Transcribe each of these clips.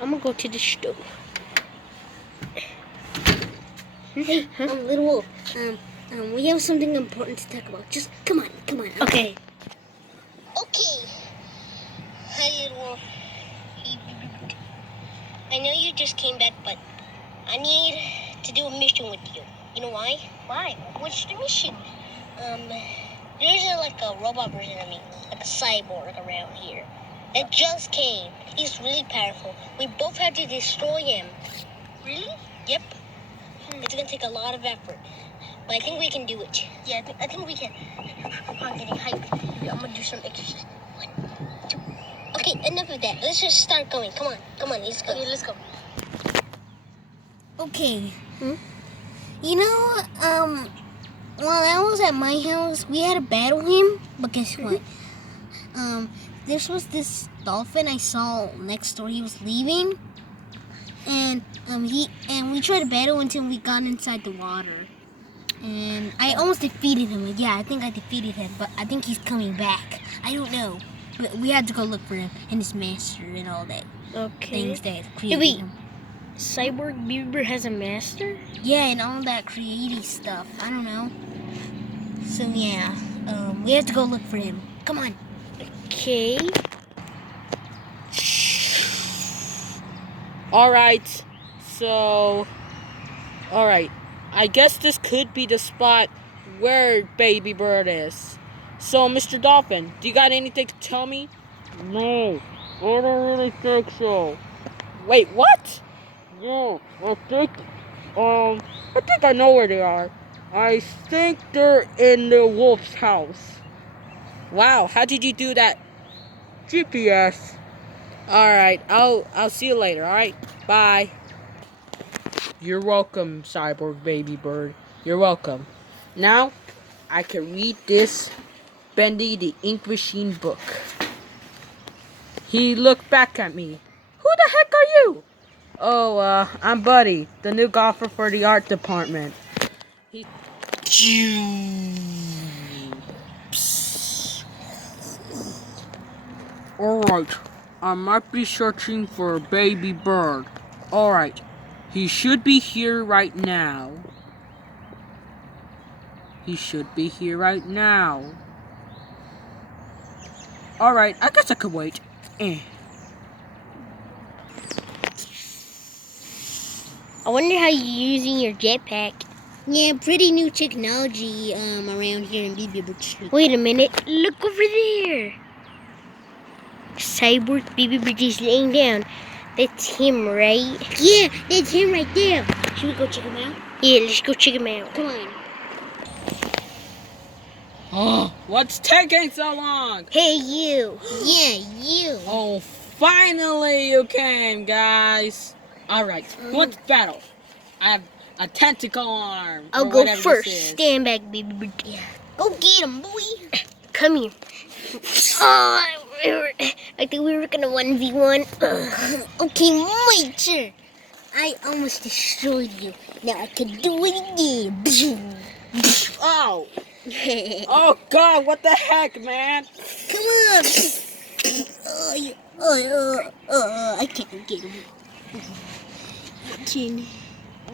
I'm gonna go to the stove. Hey, little wolf. We have something important to talk about. Just come on. Okay. Okay. Hi, little wolf. I know you just came back, but I need to do a mission with you. You know why? Why? What's the mission? There's a robot version of me, like a cyborg around here. It just came. He's really powerful. We both have to destroy him. Really? Yep. It's gonna take a lot of effort, but I think we can do it. Yeah, I think we can. I'm getting hyped. I'm gonna do some exercise. 1, 2. Okay, enough of that. Let's just start going. Come on, let's go. Okay, let's go. Okay. You know, while I was at my house, we had to battle him. But guess what? This was this dolphin I saw next door. He was leaving, and we tried to battle until we got inside the water, and I almost defeated him. Yeah, I think I defeated him, but I think he's coming back. I don't know, but we had to go look for him and his master and all that things that created him. Cyborg Baby Bird has a master? Yeah, and all that creative stuff. I don't know. So yeah, we have to go look for him. Come on. Okay. Alright, I guess this could be the spot where Baby Bird is. So, Mr. Dolphin, do you got anything to tell me? No, I don't really think so. Wait, what? No, I think I know where they are. I think they're in the wolf's house. Wow, how did you do that? GPS. Alright, I'll see you later, alright? Bye. You're welcome, Cyborg Baby Bird. You're welcome. Now, I can read this Bendy the Ink Machine book. He looked back at me. Who the heck are you? Oh, I'm Buddy, the new golfer for the art department. Alright, I might be searching for a Baby Bird. Alright, he should be here right now. Alright, I guess I could wait. I wonder how you're using your jetpack. Yeah, pretty new technology around here in Baby Bird Street. Wait a minute. Look over there. Cyborg Baby Bird is laying down. That's him, right? Yeah, that's him right there. Should we go check him out? Yeah, let's go check him out. Come on. Oh, what's taking so long? Hey, you. Yeah, you. Oh, finally you came, guys. Alright, let's battle. I have a tentacle arm. I'll go first. Stand back, Baby Bird. Yeah. Go get him, boy. Come here. Oh, I think we were gonna 1v1. Okay, my turn. I almost destroyed you. Now I can do it again. Oh. Oh, God, what the heck, man? Come on. I can't get him.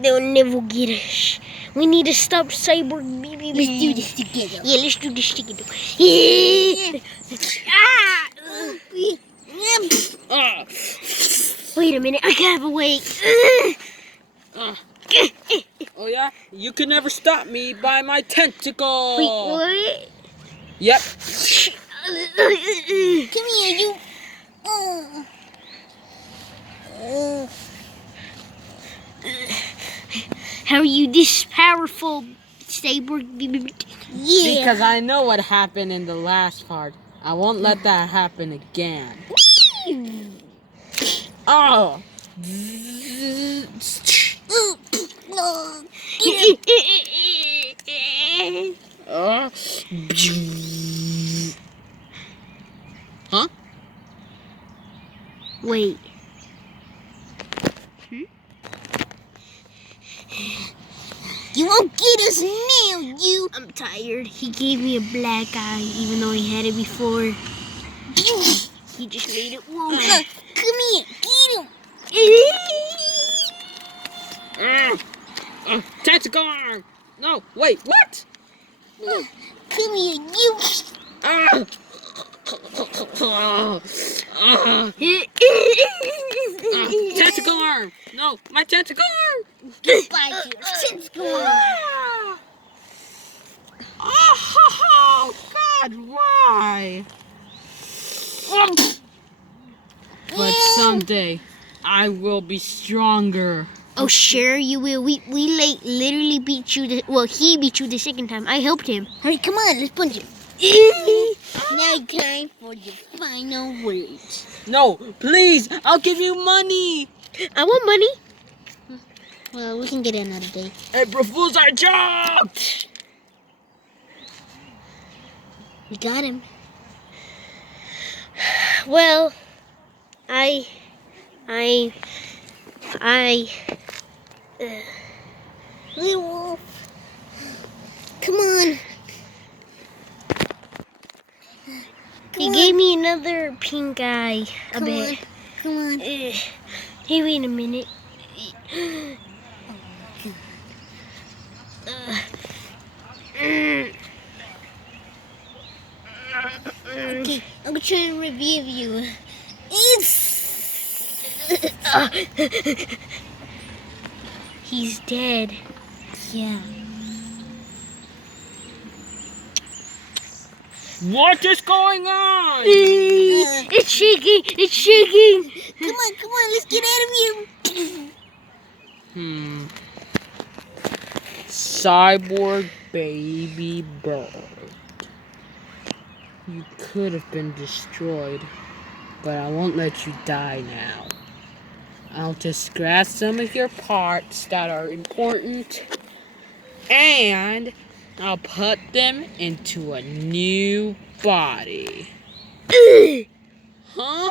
They'll never get us. We need to stop Cyborg Baby Bird. Let's do this together. Yeah, let's do this together. Yeah. Wait a minute, I can't wait. Oh, yeah? You can never stop me by my tentacle. Wait, what? Yep. Come here, you. How are you this powerful, Cyborg Baby Bird? Yeah. Because I know what happened in the last part. I won't let that happen again. Oh. Huh? Wait. You won't get us now, you. I'm tired. He gave me a black eye, even though he had it before. He just made it worse. Come here, get him. tentacle arm. No, wait, what? Come here, you. Ah! Ah! Ah! Tentacle arm. No, my tentacle arm. Bite your tentacle arm. Oh, God, why? But someday, I will be stronger. Oh, sure you will. We literally beat you. Well, he beat you the second time. I helped him. Hurry, come on, let's punch him. Now time for your final words. No, please, I'll give you money. I want money. Well, we can get it another day. Hey, refuse our job. We got him. Well, Little wolf. Come on. he gave me another pink eye. I Come bet. on. Come on. Hey, wait a minute. Okay, I'm gonna try to revive you. He's dead. Yeah. What is going on? It's shaking. It's shaking. Come on, let's get out of here. Cyborg Baby Bird. You could have been destroyed, but I won't let you die now. I'll just grab some of your parts that are important, and I'll put them into a new body. Huh?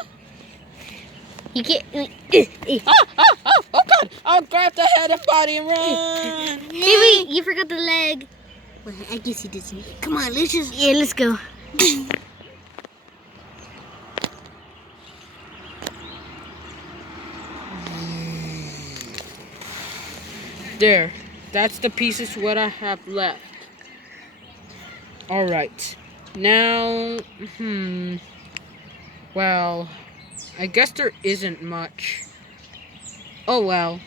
You can't. Oh God! I'll grab the head and body and run! Hey, wait, you forgot the leg. Well, I guess he doesn't. Come on, let's just. Yeah, let's go. There, that's the pieces what I have left. Alright, now, well, I guess there isn't much. Oh well,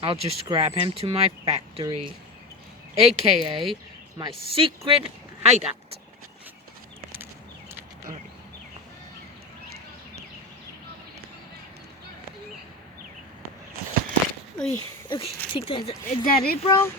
I'll just grab him to my factory, aka my secret hideout. Okay, take that. Is that it, bro?